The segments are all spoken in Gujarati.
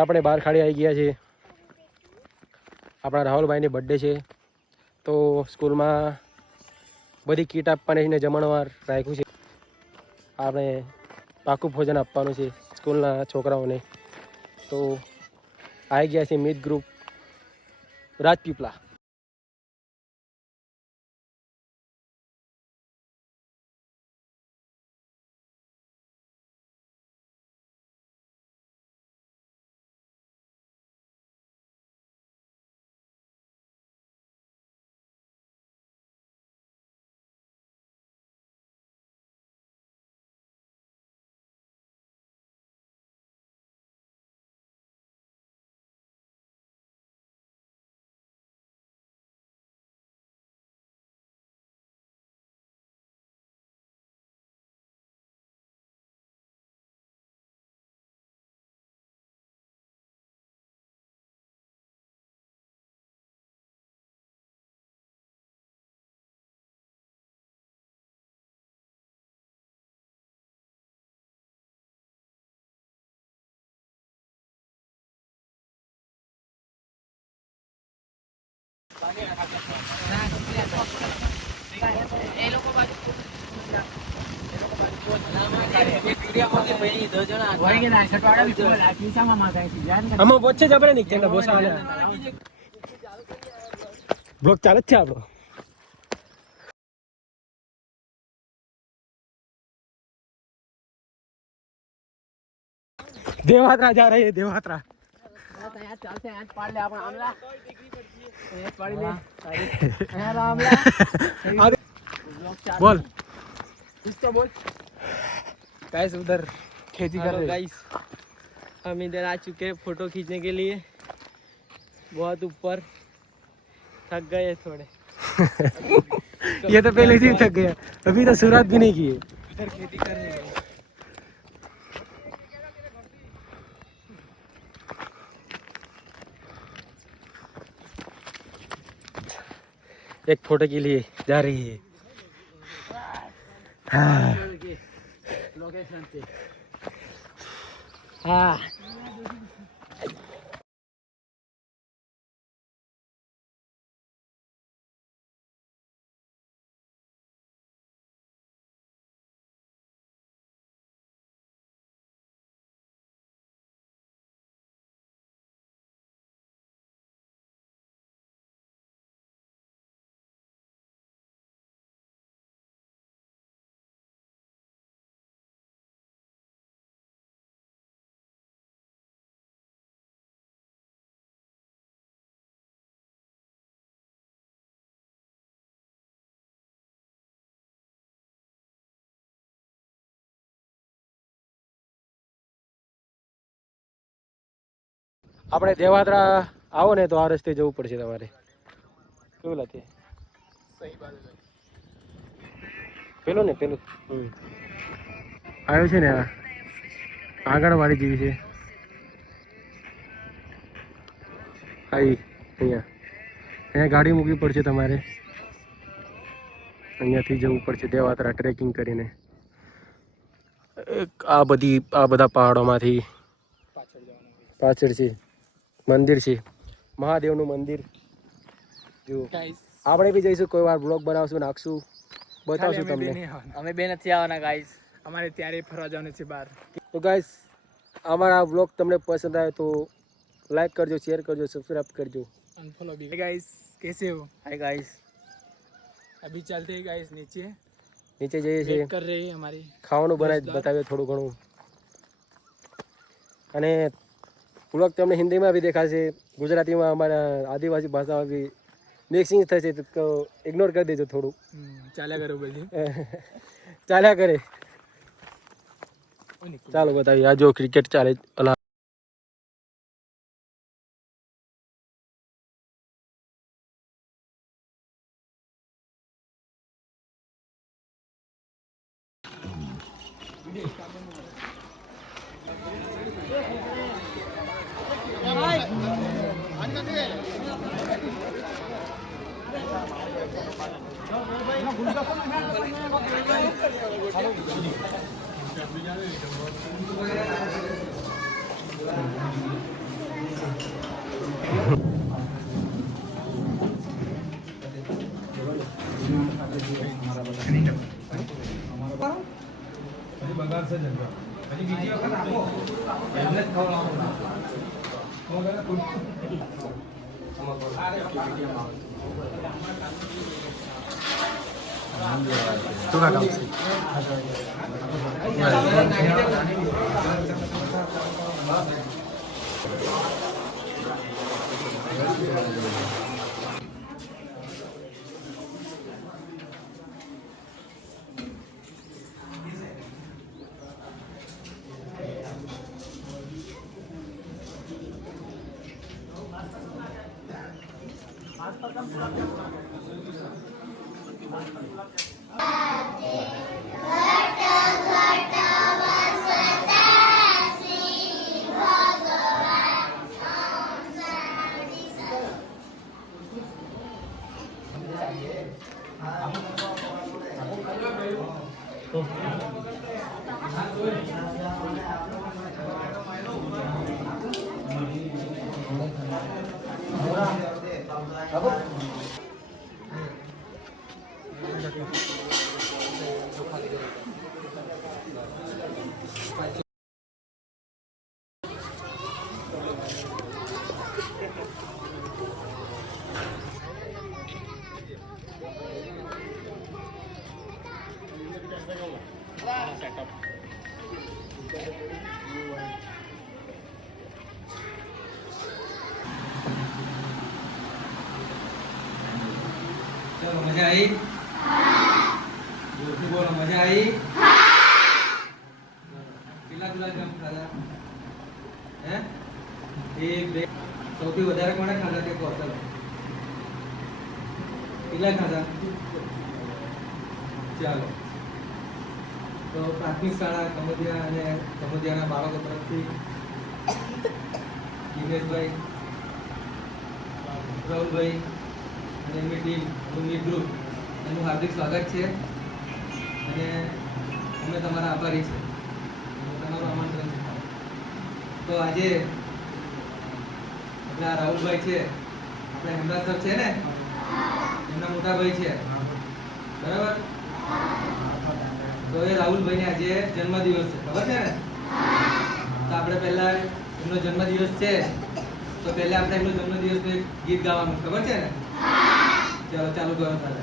આપણે બહાર ખાડી આવી ગયા છીએ. આપણા રાહુલભાઈની બર્થડે છે તો સ્કૂલમાં બધી કીટ આપવાની છે, જમણવાર રાખ્યું છે. આપણે પાકું ભોજન આપવાનું છે સ્કૂલના છોકરાઓને. તો આવી ગયા છે મિત ગ્રુપ રાજપીપળા. બ્લોક ચાલે જ છે આપણો. देवात्रा जा रही है देवात्रा. बोल गाइस उधर खेती कर रहे. गाइस हम इधर आ चुके हैं फोटो खींचने के लिए. बहुत ऊपर थक गए थोड़े. ये तो पहले से ही थक गया, अभी तो शुरुआत भी नहीं की है. इधर खेती कर रहे हैं. एक फोटो के लिए जा रही है. हाँ लोकेशन पे. हाँ આપણે દેવાત્રા આવો ને તો આ રસ્તે જવું પડશે તમારે. કેવું લાગે? સહી બાજુ પેલું ને પેલું આવ્યો છે ને આ આગળ વાળી જેવી છે. અહીંયા ગાડી મૂકવી પડશે તમારે. અહીંયાથી જવું પડશે દેવાત્રા ટ્રેકિંગ કરીને. આ બધા પહાડોમાંથી પાછળ છે મંદિર છે, મહાદેવનું મંદિર. જો આપણે બી જઈશું કોઈ વાર, બ્લોગ બનાવશું, નાખશું, બતાવશું તમને. અમે બે નથી આવવાના ગાઈસ, અમારે ત્યારે ફરવા જવાનું છે બહાર. તો ગાઈસ અમારા બ્લોગ તમને પસંદ આવે તો लाइक करजो, शेयर करजो, सब्सक्राइब करजो, अनफॉलो भी. गाइस कैसे हो? हाय गाइस, अभी चलते हैं गाइस नीचे જઈએ છીએ. कर रहे हैं हमारी ખાવાનું બનાવી બતાવ્યો થોડું ઘણું. અને બ્લોગ તમને હિન્દીમાં બી દેખાશે, ગુજરાતીમાં અમારા આદિવાસી ભાષામાં બી મિક્સિંગ થશે, તો ઇગ્નોર કરી દેજો થોડું. ચાલ્યા કરો બધી ચાલ્યા કરે. ચાલો બતાવીએ. આ જો ક્રિકેટ ચાલે. બગાડશે જ હજી બીજી વખત આપો એમને જ ખવડાવવાનું શું કામ છે ચલો મજા આવી જોરથી બોલો મજા આવી કેટલા ગુલાબજામ ખાધા હે એક બે સૌથી વધારે કોણે ખાધા તે કહો ચલો કેટલા ખાધા ચાલો તો પ્રાથમિક શાળા કમોદિયા અને કમોદિયાના બાળકો તરફથી દિનેશભાઈ રાહુલભાઈ અને એમની ટીમ રૂમની ગ્રુપ એનું હાર્દિક સ્વાગત છે અને અમે તમારા આભારી છે તમારું આમંત્રણ છે તો આજે આપણા રાહુલભાઈ છે આપણા હેમરાજ સર છે ને એમના મોટા ભાઈ છે બરાબર તો એ રાહુલભાઈને આજે જન્મદિવસ છે ખબર છે ને તો આપણે પહેલા એમનો જન્મદિવસ છે તો પહેલા આપણે એમનો જન્મદિવસનું એક ગીત ગાવાનું ખબર છે ને ચલો ચાલુ કરો તારે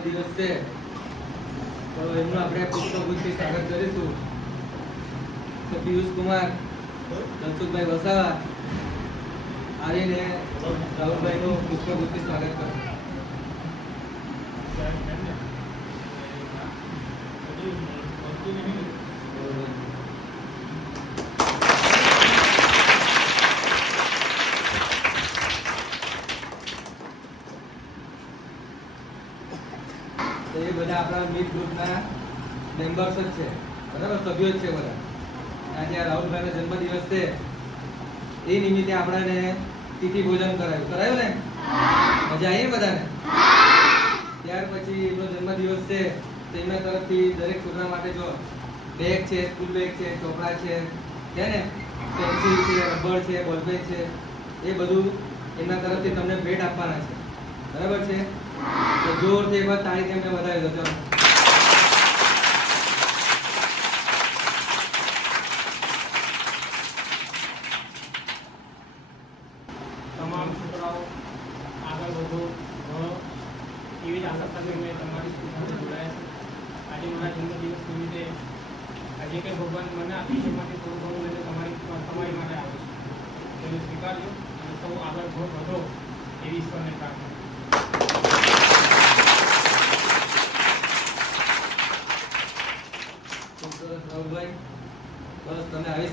જન્મદિવસ છે તો એમનું આપણે પુષ્પગુચ્છથી સ્વાગત કરીશું તો પિયુષ કુમાર ધનસુખભાઈ વસાવા આવીને રાહુલભાઈનું પુષ્પગુચ્છથી સ્વાગત કરશે તો એ બધા આપણા મિત ગ્રુપના મેમ્બર્સ જ છે બરાબર સભ્યો જ છે બધા આજે આ રાહુલભાઈનો જન્મદિવસ છે એ નિમિત્તે આપણને તિથિ ભોજન કરાયું ને મજા આવી બધાને ત્યાર પછી એમનો જન્મદિવસ છે તો એમના તરફથી દરેક છોકરા માટે જો બેગ છે સ્કૂલ બેગ છે ચોપડા છે ને પેન્સિલ છે રબર છે બોલપેન છે એ બધું એમના તરફથી તમને ભેટ આપવાના છે બરાબર છે તો જોરથી એકવાર તાળી તેમને વધાવી દો ચલો તમામ છોકરાઓ આગળ વધો ભણો એવી જ આશા સાથે મેં તમારી સ્કૂલ સાથે જોડાયા છે આજે મારા જન્મદિવસ નિમિત્તે આજે કંઈ ભગવાન મને આપી છે એમાંથી થોડું ઘણું લઈને તમારી માટે આવે છે તેને સ્વીકારજો અને સૌ આગળ વધો એવી ઈશ્વરને પ્રાર્થના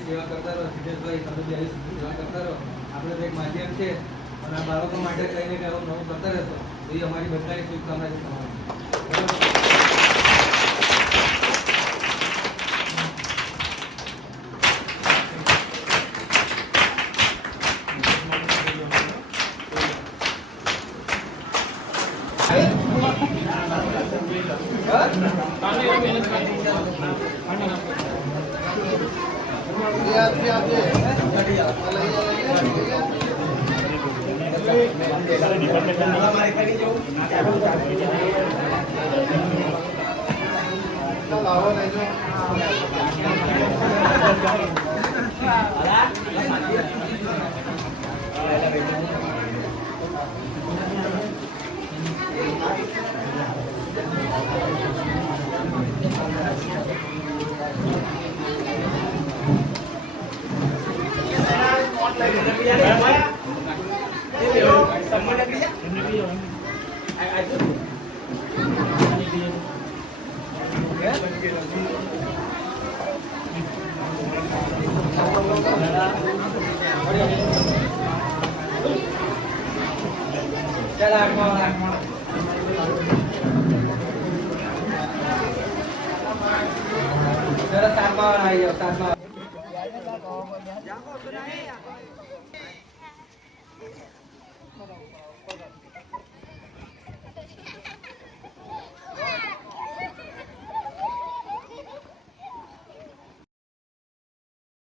સેવા કરતા રહો. સિદ્ધેશભાઈ તમે બી આવી સેવા કરતા રહો. આપણે તો એક માધ્યમ છે અને આ બાળકો માટે કંઈ ને કંઈ નવું કરતા રહેશો તો એ અમારી બધાની શુભકામના છે તમારી. જરા તાપમાં આવી જાઓ, તાપમાં.